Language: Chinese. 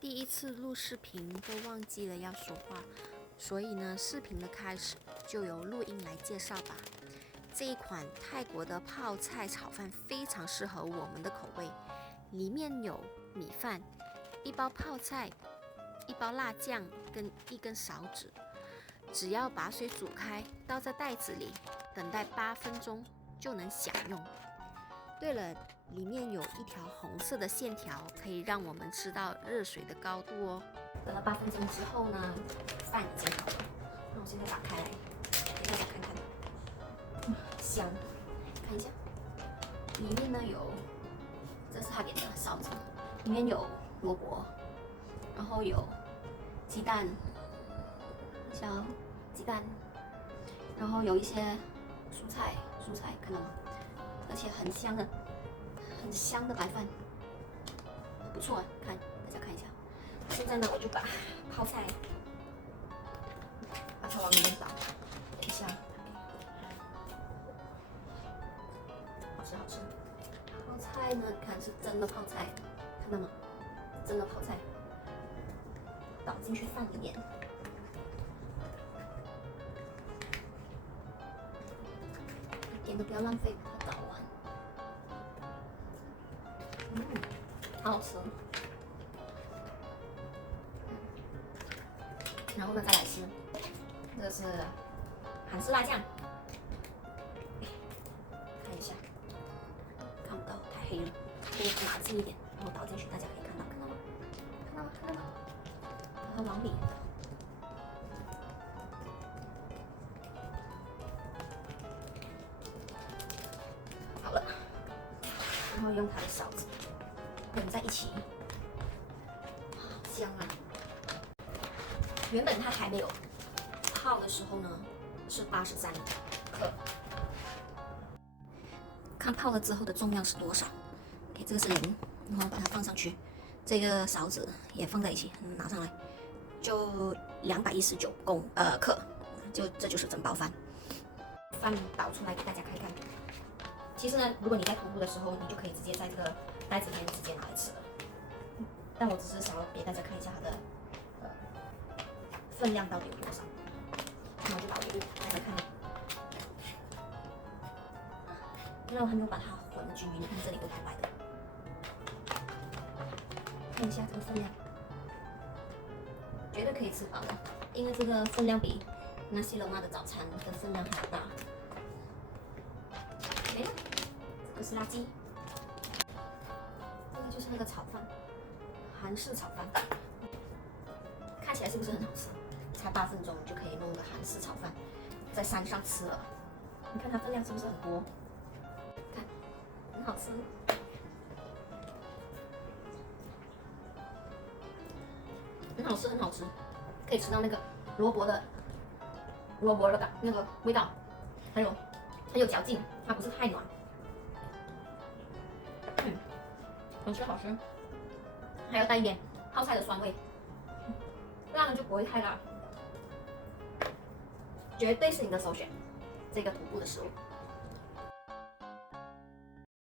第一次录视频都忘记了要说话，所以呢，视频的开始就由录音来介绍吧。这一款泰国的泡菜炒饭非常适合我们的口味，里面有米饭、一包泡菜、一包辣酱跟一根勺子。只要把水煮开，倒在袋子里，等待8分钟就能享用。对了，里面有一条红色的线条，可以让我们吃到热水的高度哦。等了8分钟之后呢，饭已经好了。那我现在打开来，给大家看看，香，看一下，里面呢有，这是他给的勺子，里面有萝卜，然后有鸡蛋，小鸡蛋，然后有一些蔬菜，看到吗？而且很香的白饭，不错啊！看，大家看一下。现在呢，我就把泡菜，把它往里面倒，等一下，好吃。泡菜呢，看是真的泡菜，看到吗？真的泡菜，倒进去饭里面。一点都不要浪费，把它倒完。好好吃。然后呢，再来吃，这个是韩式辣酱，看一下，看不到，太黑了，可以拿近一点，然后倒进去，大家可以看到吗？把它往里。好了，然后用它的勺子混在一起，好香啊！原本它还没有泡的时候呢，是83克，看泡了之后的重量是多少。OK， 这个是盐，然后把它放上去，这个勺子也放在一起，拿上来，就219克，这就是整包饭。饭倒出来给大家看一看。其实呢，如果你在徒步的时候，你就可以直接在这个袋子里面直接拿来吃了。但我只是想要给大家看一下它的分量到底有多少，那我就把我给大家看，因为我还没有把它混的均匀，你看这里都白白的。看一下这个分量，绝对可以吃饱的，因为这个分量比那西罗妈的早餐的分量还要大。没了，这个是垃圾，这个就是那个炒饭，韩式炒饭，看起来是不是很好吃？才8分钟就可以弄个韩式炒饭，在山上吃了。你看它分量是不是很多？看，很好吃，很好吃，可以吃到那个萝卜的那个味道，还有很有嚼劲，它不是太软。好吃，还要带一点泡菜的酸味，这样就不会太辣。绝对是你的首选，这个徒步的食物。